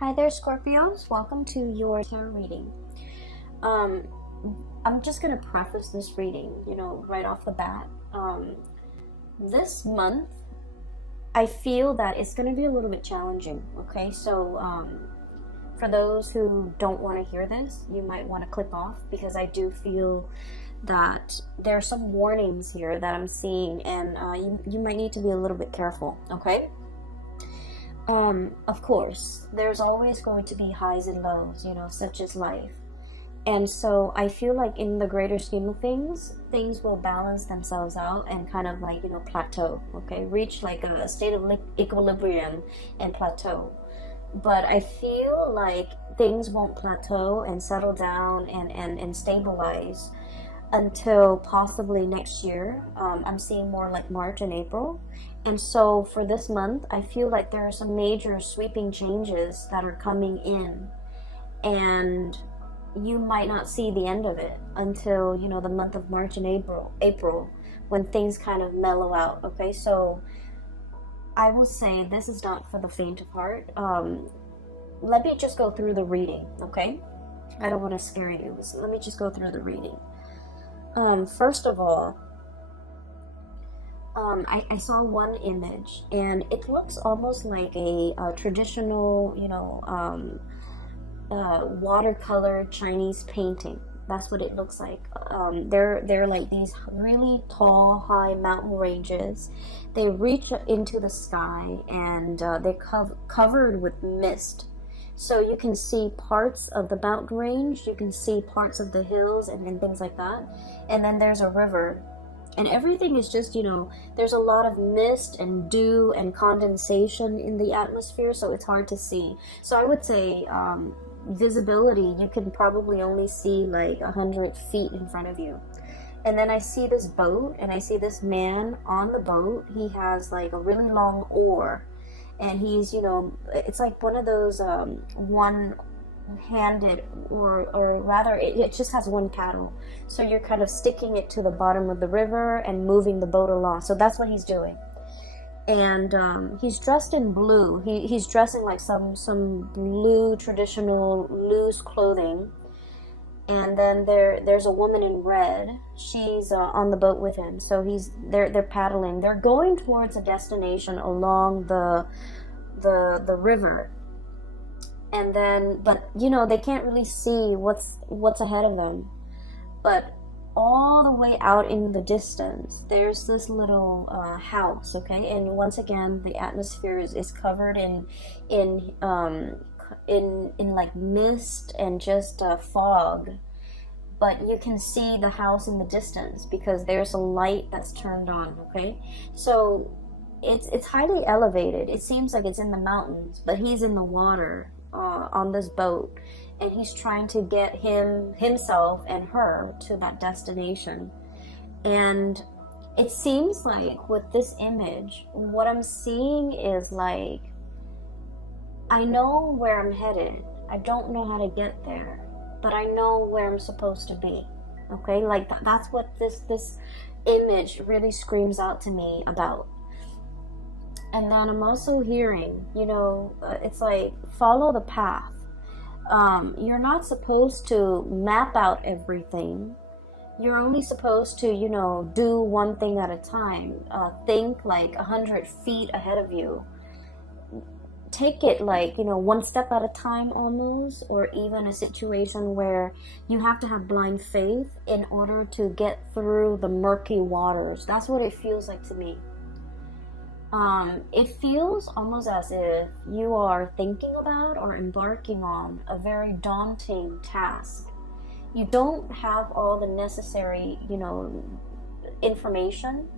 Hi there, Scorpios. Welcome to your tarot reading. Um, I'm just going to preface this reading, right off the bat. This month, I feel that it's going to be a little bit challenging, okay? So, for those who don't want to hear this, you might want to click off because I do feel that there are some warnings here that I'm seeing, and you might need to be a little bit careful, okay? Of course, there's always going to be highs and lows, such as life. And so I feel like in the greater scheme of things, things will balance themselves out and kind of like, plateau, okay? Reach like a state of equilibrium and plateau. But I feel like things won't plateau and settle down and stabilize until possibly next year. I'm seeing more like March and April. And so for this month, I feel like there are some major sweeping changes that are coming in. And you might not see the end of it until, the month of March and April, when things kind of mellow out, okay? So I will say this is not for the faint of heart. Let me just go through the reading, okay? I don't want to scare you. So let me just go through the reading. First of all, I saw one image, and it looks almost like a traditional, watercolor Chinese painting. That's what it looks like. They're like these really tall, high mountain ranges. They reach into the sky, and they're covered with mist. So you can see parts of the mountain range, you can see parts of the hills and things like that. And then there's a river. And everything is just, there's a lot of mist and dew and condensation in the atmosphere, so it's hard to see. So I would say visibility, you can probably only see like 100 feet in front of you. And then I see this boat, and I see this man on the boat. He has like a really long oar. And he's, it's like one of those one-handed, or rather, it just has one paddle. So you're kind of sticking it to the bottom of the river and moving the boat along. So that's what he's doing. And he's dressed in blue. He's dressing like some blue traditional loose clothing. And then there's a woman in red. She's on the boat with him. So they're paddling. They're going towards a destination along the river. And then, but they can't really see what's ahead of them. But all the way out in the distance, there's this little house. Okay, and once again, the atmosphere is covered in like mist and just fog, but you can see the house in the distance because there's a light that's turned on. Okay, so it's highly elevated. It seems like it's in the mountains, but he's in the water on this boat, and he's trying to get himself and her to that destination. And it seems like with this image, what I'm seeing is like, I know where I'm headed. I don't know how to get there, but I know where I'm supposed to be. Okay, like that's what this image really screams out to me about. And then I'm also hearing, it's like follow the path. You're not supposed to map out everything. You're only supposed to, do one thing at a time. Think like 100 feet ahead of you. Take it like, one step at a time almost, or even a situation where you have to have blind faith in order to get through the murky waters. That's what it feels like to me. It feels almost as if you are thinking about or embarking on a very daunting task. You don't have all the necessary, information.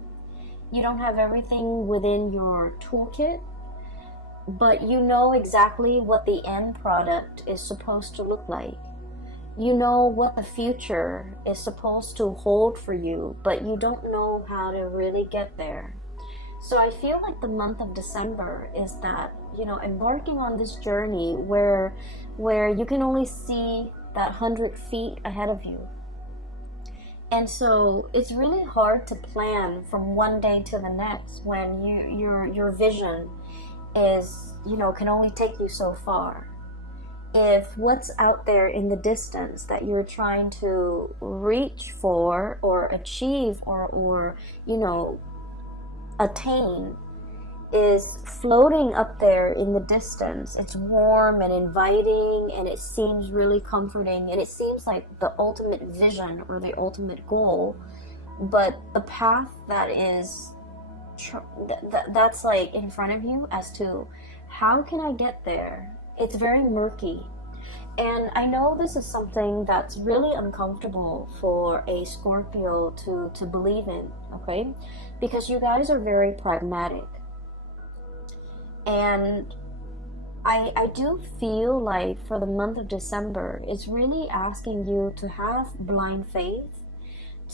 You don't have everything within your toolkit, but you know exactly what the end product is supposed to look like. You know what the future is supposed to hold for you, but you don't know how to really get there. So I feel like the month of December is that, embarking on this journey where you can only see that 100 feet ahead of you. And so it's really hard to plan from one day to the next when your vision is, can only take you so far. if what's out there in the distance that you're trying to reach for or achieve or you know, attain is floating up there in the distance, it's warm and inviting and it seems really comforting and it seems like the ultimate vision or the ultimate goal, but the path that is that's like in front of you as to how can I get there, it's very murky. And I know this is something that's really uncomfortable for a Scorpio to believe in, okay? Because you guys are very pragmatic. And I do feel like for the month of December, it's really asking you to have blind faith,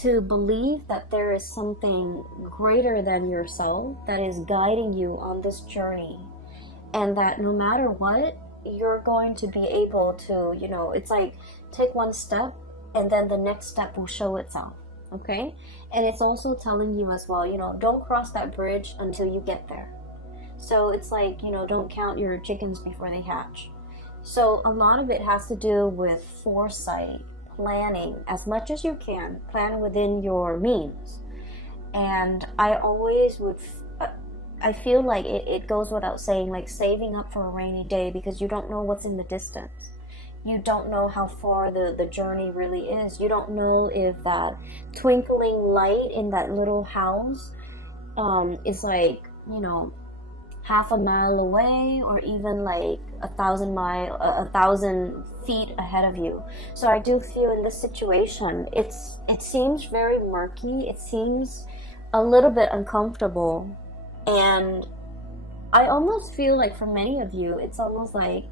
to believe that there is something greater than yourself that is guiding you on this journey. And that no matter what, you're going to be able to, you know, it's like take one step and then the next step will show itself, okay? And it's also telling you as well, you know, don't cross that bridge until you get there. So it's like, you know, don't count your chickens before they hatch. So a lot of it has to do with foresight, planning as much as you can, plan within your means. And I always would I feel like it goes without saying, like saving up for a rainy day, because you don't know what's in the distance. You don't know how far the journey really is. You don't know if that twinkling light in that little house is like, you know, half a mile away or even like 1,000 feet ahead of you. So I do feel in this situation, it seems very murky. It seems a little bit uncomfortable. And I almost feel like for many of you, it's almost like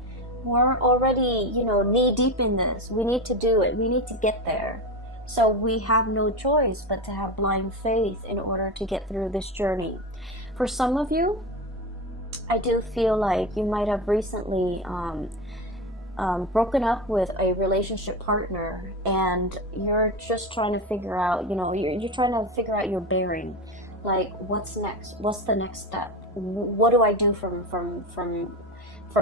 we're already, you know, knee deep in this. We need to do it. We need to get there. So we have no choice but to have blind faith in order to get through this journey. For some of you, I do feel like you might have recently broken up with a relationship partner and you're just trying to figure out, you know, you're trying to figure out your bearing. Like, what's next? What's the next step? What do I do from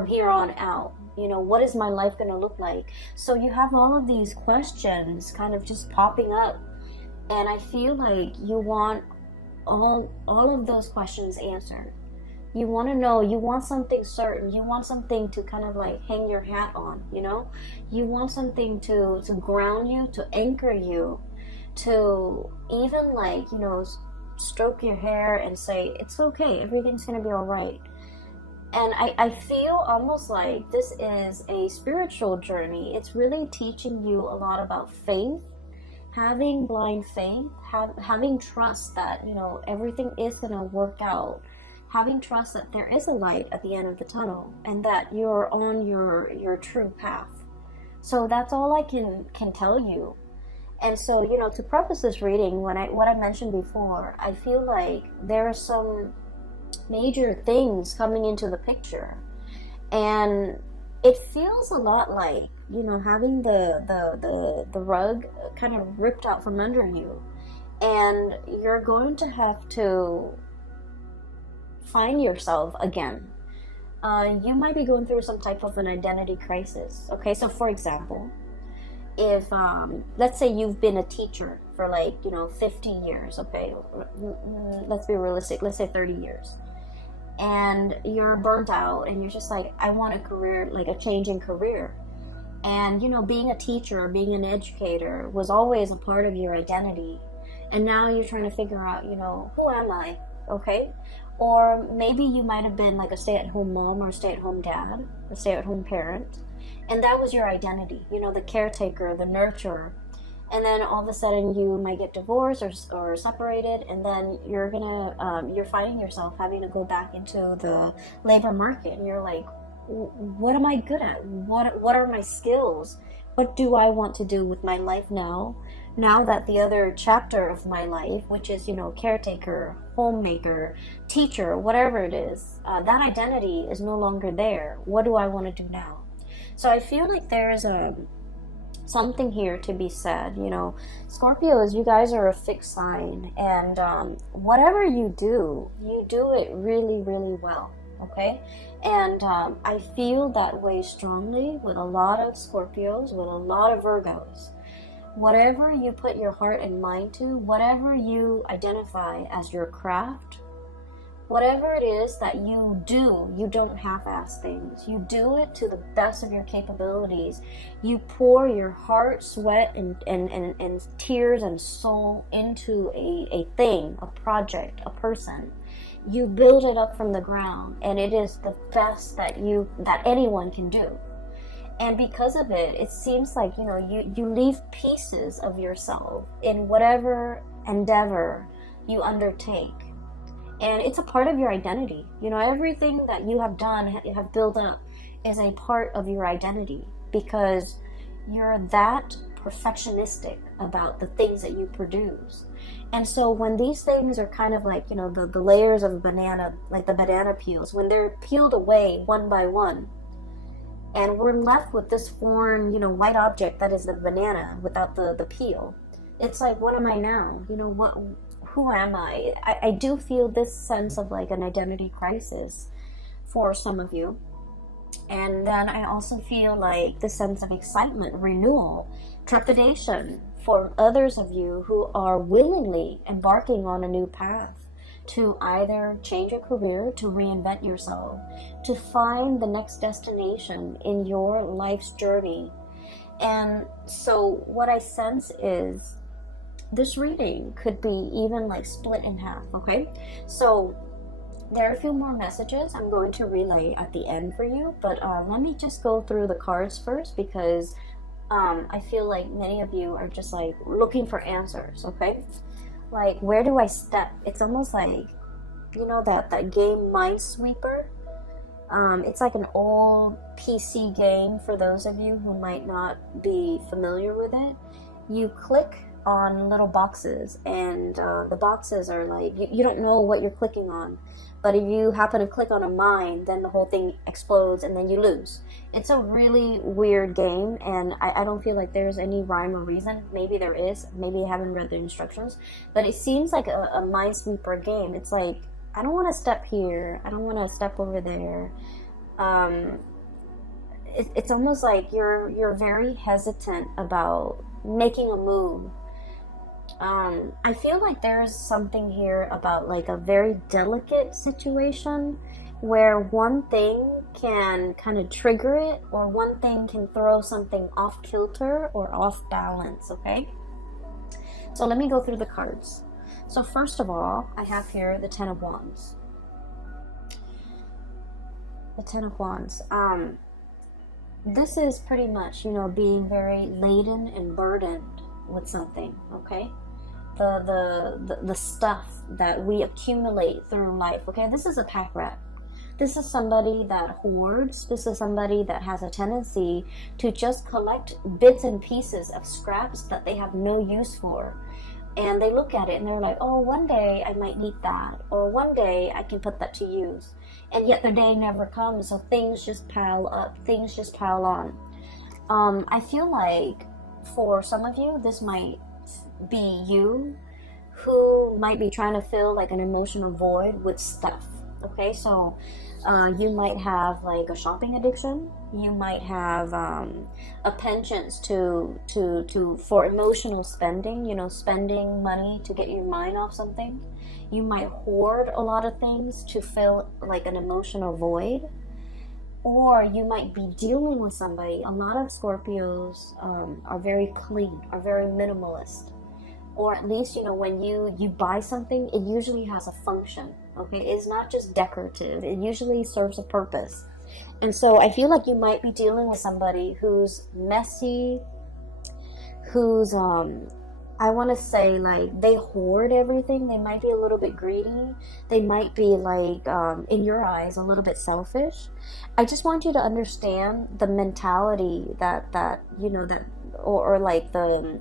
here on out? You know, what is my life going to look like? So you have all of these questions kind of just popping up. And I feel like you want all of those questions answered. You want to know, you want something certain. You want something to kind of like hang your hat on, you know? You want something to ground you, to anchor you, to even like, you know, stroke your hair and say, it's okay, everything's gonna be all right. And I feel almost like this is a spiritual journey. It's really teaching you a lot about faith, having blind faith, having trust that, you know, everything is gonna work out, having trust that there is a light at the end of the tunnel and that you're on your true path. So that's all I can tell you. And so, you know, to preface this reading, what I mentioned before, I feel like there are some major things coming into the picture. And it feels a lot like, you know, having the rug kind of ripped out from under you. And you're going to have to find yourself again. You might be going through some type of an identity crisis. Okay, so for example, if let's say you've been a teacher for like, you know, 50 years, okay, let's be realistic, let's say 30 years, and you're burnt out and you're just like, I want a career, like a change in career. And you know, being a teacher, being an educator was always a part of your identity, and now you're trying to figure out, you know, who am I? Okay. Or maybe you might have been like a stay-at-home mom or a stay-at-home dad, a stay-at-home parent, and that was your identity, you know, the caretaker, the nurturer. And then all of a sudden you might get divorced or separated, and then you're finding yourself having to go back into the labor market, and you're like, what am I good at? What are my skills? What do I want to do with my life now that the other chapter of my life, which is, you know, caretaker, homemaker, teacher, whatever it is, that identity is no longer there. What do I want to do now? So I feel like there's something here to be said. You know, Scorpios, you guys are a fixed sign, and whatever you do it really, really well. okay? And I feel that way strongly with a lot of Scorpios, with a lot of Virgos. Whatever you put your heart and mind to, whatever you identify as your craft, whatever it is that you do, you don't half-ass things. You do it to the best of your capabilities. You pour your heart, sweat, and tears and soul into a thing, a project, a person. You build it up from the ground, and it is the best that anyone can do. And because of it, it seems like, you leave pieces of yourself in whatever endeavor you undertake. And it's a part of your identity. Everything that you have done, you have built up, is a part of your identity, because you're that perfectionistic about the things that you produce. And so when these things are kind of like, the layers of a banana, like the banana peels, when they're peeled away one by one, and we're left with this foreign, white object that is the banana without the peel, it's like, what am I now? Who am I? I do feel this sense of like an identity crisis for some of you. And then I also feel like this sense of excitement, renewal, trepidation for others of you who are willingly embarking on a new path to either change your career, to reinvent yourself, to find the next destination in your life's journey. And so what I sense is this reading could be even like split in half, okay? So there are a few more messages I'm going to relay at the end for you, but let me just go through the cards first, because I feel like many of you are just like looking for answers, okay? Like, where do I step? It's almost like, that game Minesweeper. It's like an old PC game for those of you who might not be familiar with it. You click on little boxes, and the boxes are like, you don't know what you're clicking on, but if you happen to click on a mine, then the whole thing explodes and then you lose. It's a really weird game, and I don't feel like there's any rhyme or reason. Maybe there is, maybe I haven't read the instructions, but it seems like a Minesweeper game. It's like, I don't want to step here, I don't want to step over there. It's almost like you're very hesitant about making a move. I feel like there's something here about like a very delicate situation where one thing can kind of trigger it, or one thing can throw something off kilter or off balance, okay? So let me go through the cards. So first of all, I have here the Ten of Wands. The Ten of Wands. This is pretty much, being very laden and burdened with something, okay? The stuff that we accumulate through life, okay? This is a pack rat. This is somebody that hoards. This is somebody that has a tendency to just collect bits and pieces of scraps that they have no use for. And they look at it and they're like, oh, one day I might need that, or one day I can put that to use. And yet the day never comes, so things just pile up, things just pile on. I feel like for some of you, this might be you who might be trying to fill like an emotional void with stuff, okay? So you might have like a shopping addiction. You might have a penchant for emotional spending, spending money to get your mind off something. You might hoard a lot of things to fill like an emotional void. Or you might be dealing with somebody. A lot of Scorpios are very clean, are very minimalist. Or at least, when you buy something, it usually has a function, okay? It's not just decorative. It usually serves a purpose. And so I feel like you might be dealing with somebody who's messy, who's, I want to say, like, they hoard everything. They might be a little bit greedy. They might be, like, in your eyes, a little bit selfish. I just want you to understand the mentality that or like the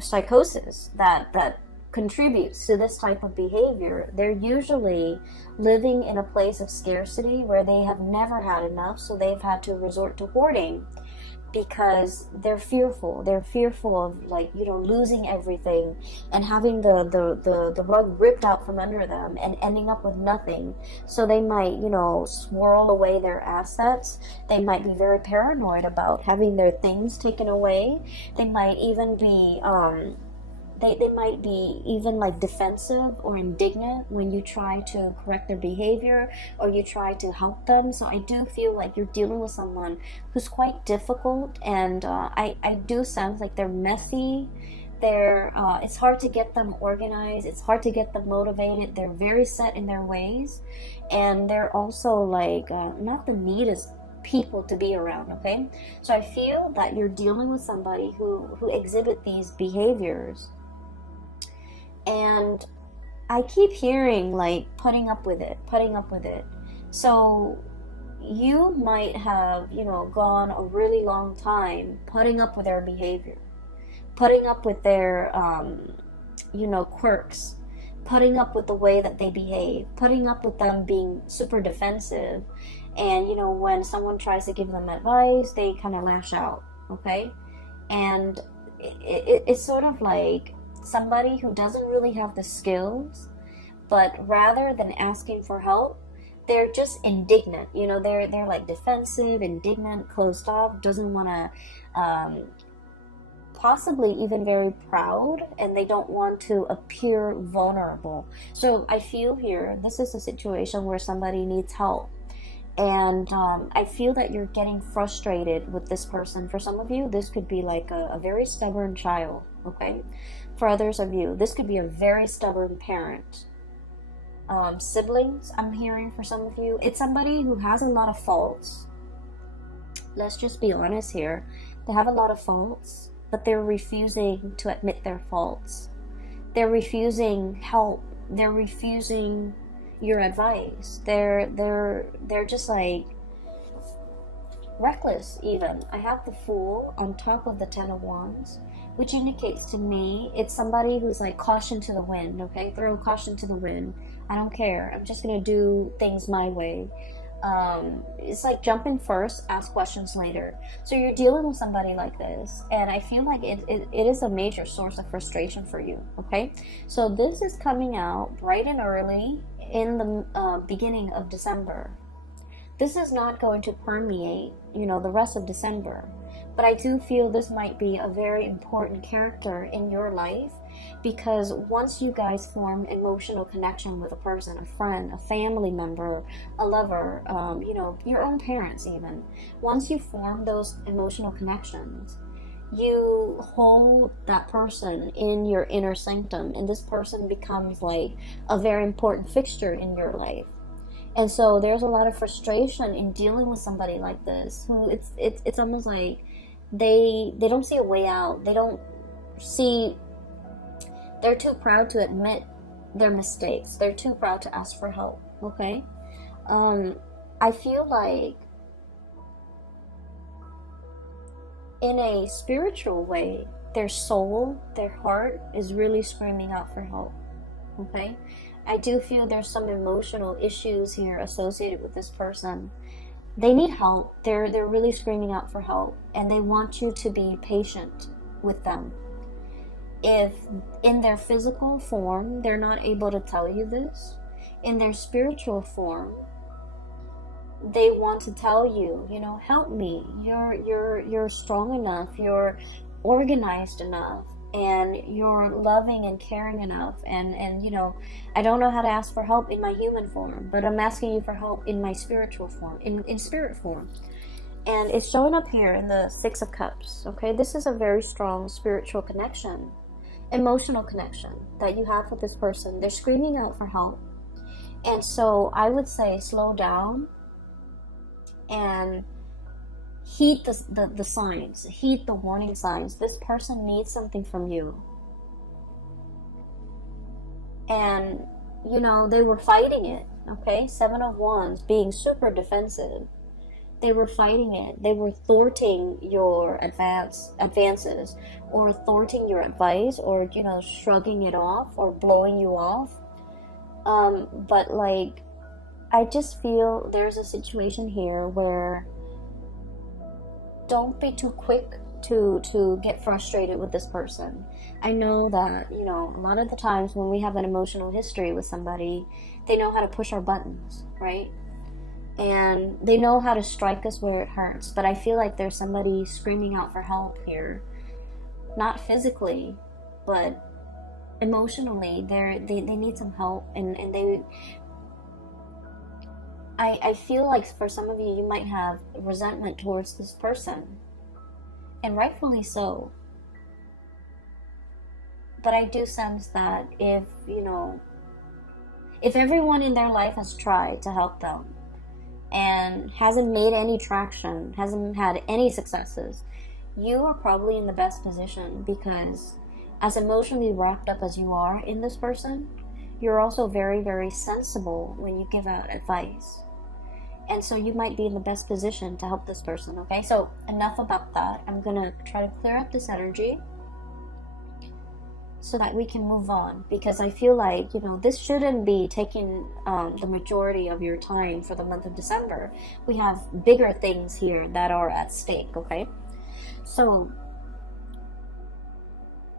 psychosis that contributes to this type of behavior. They're usually living in a place of scarcity where they have never had enough, so they've had to resort to hoarding. because they're fearful. They're fearful of, like, you know, losing everything and having the rug ripped out from under them and ending up with nothing. So they might, you know, swirl away their assets. They might be very paranoid about having their things taken away. They might even be they might be even like defensive or indignant when you try to correct their behavior or you try to help them. So I do feel like you're dealing with someone who's quite difficult, and I do sense like they're messy. It's hard to get them organized. It's hard to get them motivated. They're very set in their ways, and they're also like not the neatest people to be around. Okay, so I feel that you're dealing with somebody who exhibit these behaviors. And I keep hearing like putting up with it. So you might have, you know, gone a really long time putting up with their behavior, putting up with their, you know, quirks, putting up with the way that they behave, putting up with them being super defensive. And, you know, when someone tries to give them advice, they kind of lash out, okay? And it's sort of like somebody who doesn't really have the skills, but rather than asking for help, they're just indignant. You know, they're like defensive, indignant, closed off, doesn't want to, possibly even very proud, and they don't want to appear vulnerable. So I feel here, this is a situation where somebody needs help. And I feel that you're getting frustrated with this person. For some of you, this could be like a very stubborn child, okay? For others of you, this could be a very stubborn parent. Siblings, I'm hearing for some of you. It's somebody who has a lot of faults. Let's just be honest here. They have a lot of faults, but they're refusing to admit their faults. They're refusing help. They're refusing your advice. They're just like reckless even. I have the Fool on top of the Ten of Wands, which indicates to me it's somebody who's like caution to the wind, okay? Throw caution to the wind. I don't care. I'm just gonna do things my way. It's like jump in first, ask questions later. So you're dealing with somebody like this, and I feel like it is a major source of frustration for you, okay? So this is coming out bright and early in the beginning of December. This is not going to permeate, you know, the rest of December. But I do feel this might be a very important character in your life, because once you guys form emotional connection with a person, a friend, a family member, a lover, you know, your own parents even, once you form those emotional connections, you hold that person in your inner sanctum, and this person becomes like a very important fixture in your life. And so there's a lot of frustration in dealing with somebody like this, who it's almost like they don't see a way out. They don't see, they're too proud to admit their mistakes. They're too proud to ask for help, okay? I feel like in a spiritual way, their soul, their heart is really screaming out for help, okay? I do feel there's some emotional issues here associated with this person. They need help. They're really screaming out for help, and they want you to be patient with them. If in their physical form they're not able to tell you this, in their spiritual form they want to tell you, you know, help me. You're strong enough. You're organized enough. And you're loving and caring enough, and you know, I don't know how to ask for help in my human form, but I'm asking you for help in my spiritual form, in spirit form. And it's showing up here in the Six of Cups, okay? This is a very strong spiritual connection, emotional connection that you have with this person. They're screaming out for help. And so I would say slow down and heed the signs, heed the warning signs. This person needs something from you. And, you know, they were fighting it, okay? Seven of Wands, being super defensive. They were fighting it. They were thwarting your advances, or thwarting your advice, or, you know, shrugging it off, or blowing you off. But, like, I just feel there's a situation here where don't be too quick to get frustrated with this person. I know that, you know, a lot of the times when we have an emotional history with somebody, they know how to push our buttons, right? And they know how to strike us where it hurts. But I feel like there's somebody screaming out for help here, not physically, but emotionally. They need some help, and I feel like for some of you, you might have resentment towards this person, and rightfully so. But I do sense that if, you know, if everyone in their life has tried to help them and hasn't made any traction, hasn't had any successes, you are probably in the best position, because as emotionally wrapped up as you are in this person, you're also very, very sensible when you give out advice. And so you might be in the best position to help this person, okay? So enough about that. I'm going to try to clear up this energy so that we can move on, because I feel like, you know, this shouldn't be taking the majority of your time for the month of December. We have bigger things here that are at stake, okay? So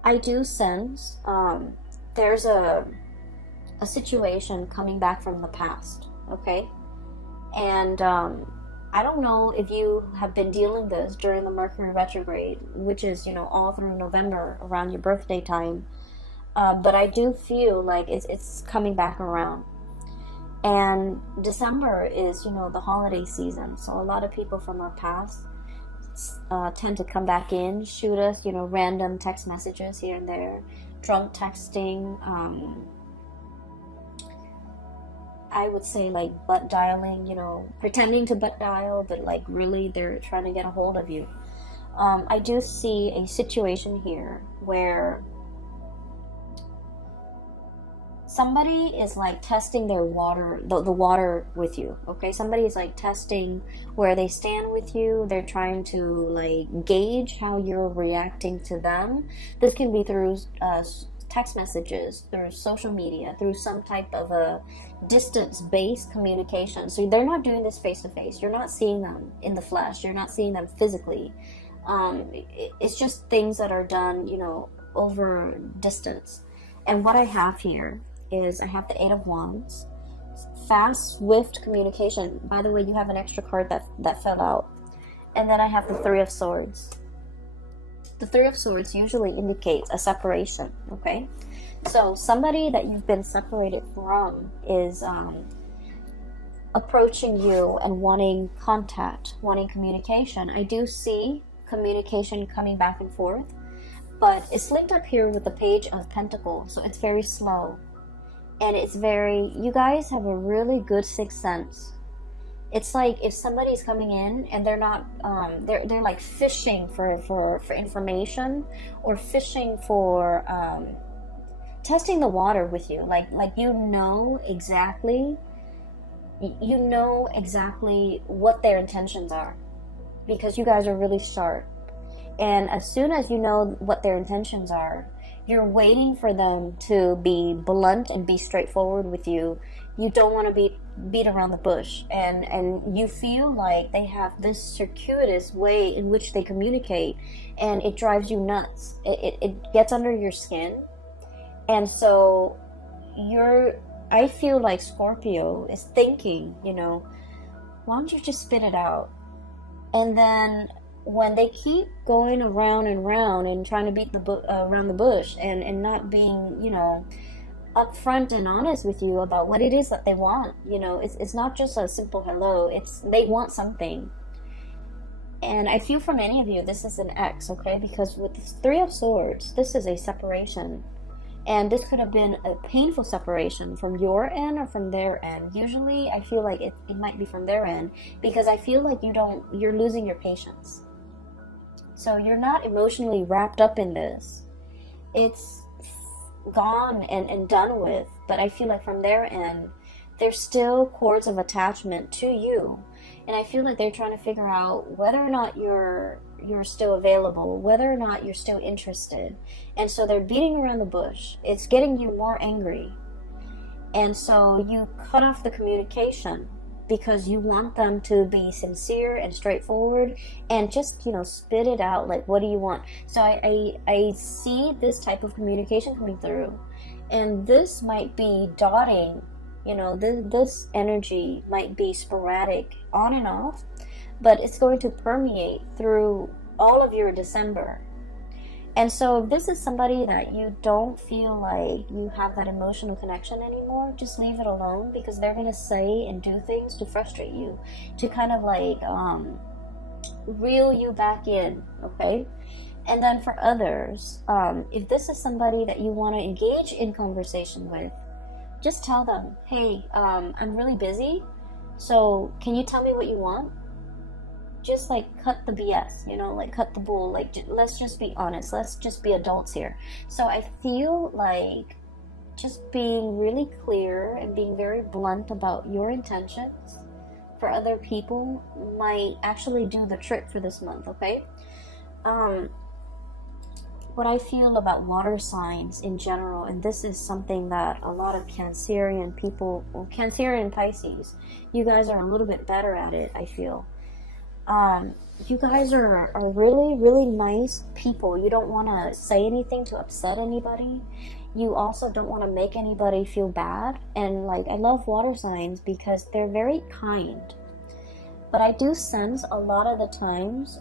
I do sense there's a situation coming back from the past, okay? And I don't know if you have been dealing this during the Mercury retrograde, which is, you know, all through November around your birthday time. But I do feel like it's coming back around. And December is, you know, the holiday season. So a lot of people from our past tend to come back in, shoot us, you know, random text messages here and there, drunk texting, I would say like butt dialing, you know, pretending to butt dial, but like really they're trying to get a hold of you. I do see a situation here where somebody is like testing their water, the water with you, okay? Somebody is like testing where they stand with you. They're trying to like gauge how you're reacting to them. This can be through text messages, through social media, through some type of a distance-based communication. So they're not doing this face-to-face. You're not seeing them in the flesh. You're not seeing them physically. It's just things that are done, you know, over distance. And what I have here is I have the Eight of Wands. Fast, swift communication. By the way, you have an extra card that fell out. And then I have the Three of Swords. The Three of Swords usually indicates a separation, okay? So somebody that you've been separated from is approaching you and wanting contact, wanting communication. I do see communication coming back and forth, but it's linked up here with the Page of Pentacles, so it's very slow. And it's very, you guys have a really good sixth sense. It's like if somebody's coming in and they're not, they're like fishing for information, or fishing for testing the water with you. Like you know exactly what their intentions are, because you guys are really sharp. And as soon as you know what their intentions are, you're waiting for them to be blunt and be straightforward with you. You don't want to beat around the bush, and you feel like they have this circuitous way in which they communicate, and it drives you nuts. It gets under your skin. And so I feel like Scorpio is thinking, you know, why don't you just spit it out? And then when they keep going around and round and trying to beat around the bush, and not being, you know, upfront and honest with you about what it is that they want, you know, it's not just a simple hello. They want something. And I feel for many of you, this is an X, okay? Because with this Three of Swords, this is a separation. And this could have been a painful separation from your end or from their end. Usually, I feel like it might be from their end, because I feel like you're losing your patience. So you're not emotionally wrapped up in this. It's gone and done with. But I feel like from their end, there's still cords of attachment to you. And I feel like they're trying to figure out whether or not you're still available, whether or not you're still interested. And so they're beating around the bush. It's getting you more angry. And so you cut off the communication. because you want them to be sincere and straightforward and just, spit it out. Like, what do you want? So I see this type of communication coming through, and this might be dotting, this energy might be sporadic on and off, but it's going to permeate through all of your December. And so if this is somebody that you don't feel like you have that emotional connection anymore, just leave it alone, because they're going to say and do things to frustrate you, to kind of like reel you back in, okay? And then for others, if this is somebody that you want to engage in conversation with, just tell them, hey, I'm really busy, so can you tell me what you want? Just like cut the BS, like cut the bull. Like, let's just be honest. Let's just be adults here. So I feel like just being really clear and being very blunt about your intentions for other people might actually do the trick for this month, okay? What I feel about water signs in general, and this is something that a lot of Cancerian people, or Cancerian Pisces, you guys are a little bit better at it, I feel. You guys are really, really nice people. You don't want to say anything to upset anybody. You also don't want to make anybody feel bad. And like, I love water signs because they're very kind. But I do sense a lot of the times,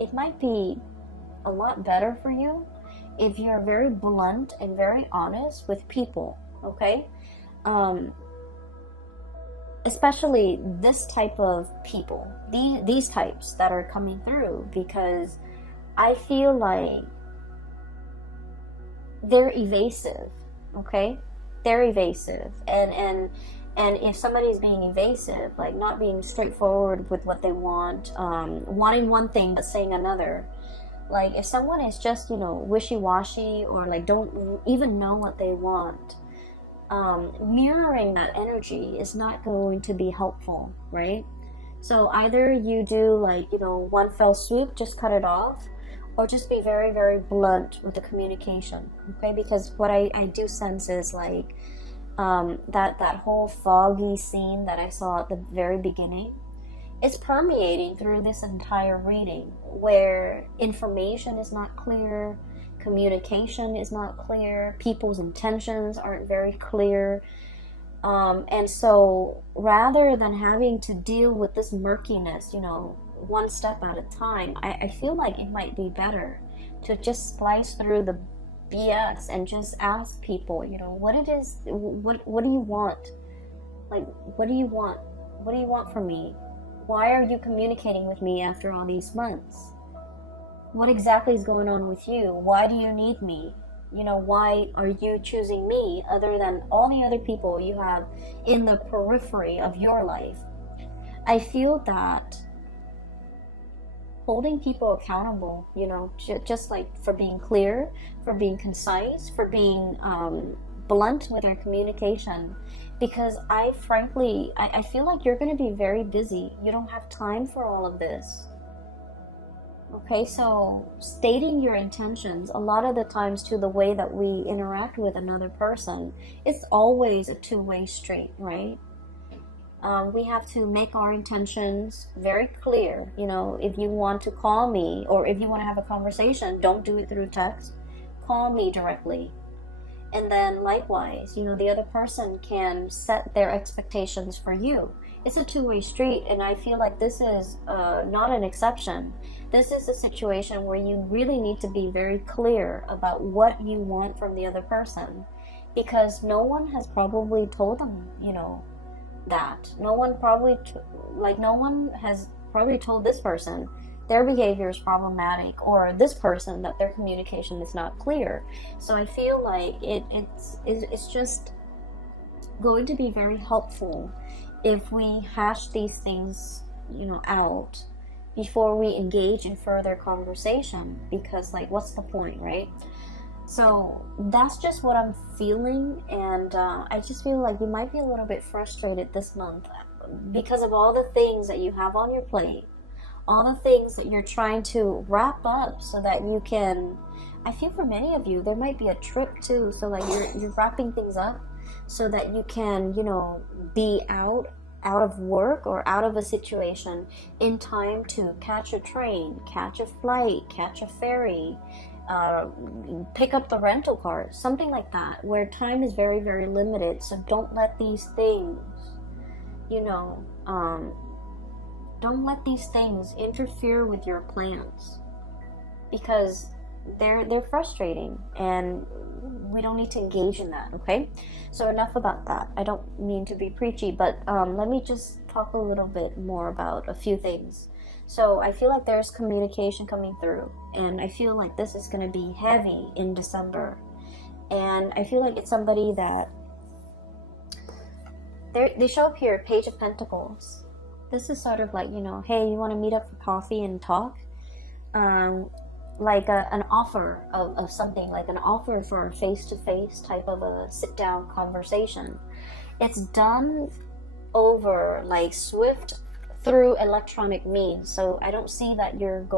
it might be a lot better for you if you're very blunt and very honest with people, okay? Especially this type of people, these types that are coming through, because I feel like they're evasive, okay? They're evasive, and if somebody's being evasive, like not being straightforward with what they want, wanting one thing but saying another, like if someone is just, wishy-washy, or like don't even know what they want, mirroring that energy is not going to be helpful, right? So either you do like, one fell swoop, just cut it off, or just be very, very blunt with the communication, okay? Because what I do sense is like that whole foggy scene that I saw at the very beginning, it's permeating through this entire reading, where information is not clear, communication is not clear, people's intentions aren't very clear, and so rather than having to deal with this murkiness, one step at a time, I feel like it might be better to just splice through the BS and just ask people, what it is, what do you want? Like, what do you want? What do you want from me? Why are you communicating with me after all these months? What exactly is going on with you? Why do you need me? Why are you choosing me other than all the other people you have in the periphery of your life? I feel that holding people accountable, just like for being clear, for being concise, for being blunt with their communication, because I feel like you're going to be very busy. You don't have time for all of this. Okay, so stating your intentions, a lot of the times to the way that we interact with another person, it's always a two-way street, right? We have to make our intentions very clear. If you want to call me, or if you want to have a conversation, don't do it through text. Call me directly. And then likewise, the other person can set their expectations for you. It's a two-way street, and I feel like this is not an exception. This is a situation where you really need to be very clear about what you want from the other person, because no one has probably told them, that. No one has probably told this person their behavior is problematic, or this person that their communication is not clear. So I feel like it's just going to be very helpful if we hash these things, out before we engage in further conversation, because like, what's the point, right? So that's just what I'm feeling, and I just feel like you might be a little bit frustrated this month because of all the things that you have on your plate, all the things that you're trying to wrap up so that you can, I feel for many of you, there might be a trip too, so like you're wrapping things up so that you can, be out out of work or out of a situation in time to catch a train, catch a flight, catch a ferry, pick up the rental car, something like that, where time is very, very limited. So don't let these things, you know, don't let these things interfere with your plans, because they're frustrating and we don't need to engage in that. Okay, so enough about that. I don't mean to be preachy, but let me just talk a little bit more about a few things. So I feel like there's communication coming through, and I feel like this is going to be heavy in December, and I feel like it's somebody that they show up here, Page of Pentacles. This is sort of like, you know, hey, you want to meet up for coffee and talk, like an offer of something, like an offer for a face-to-face type of a sit-down conversation. It's done over like swift through electronic means, so I don't see that you're going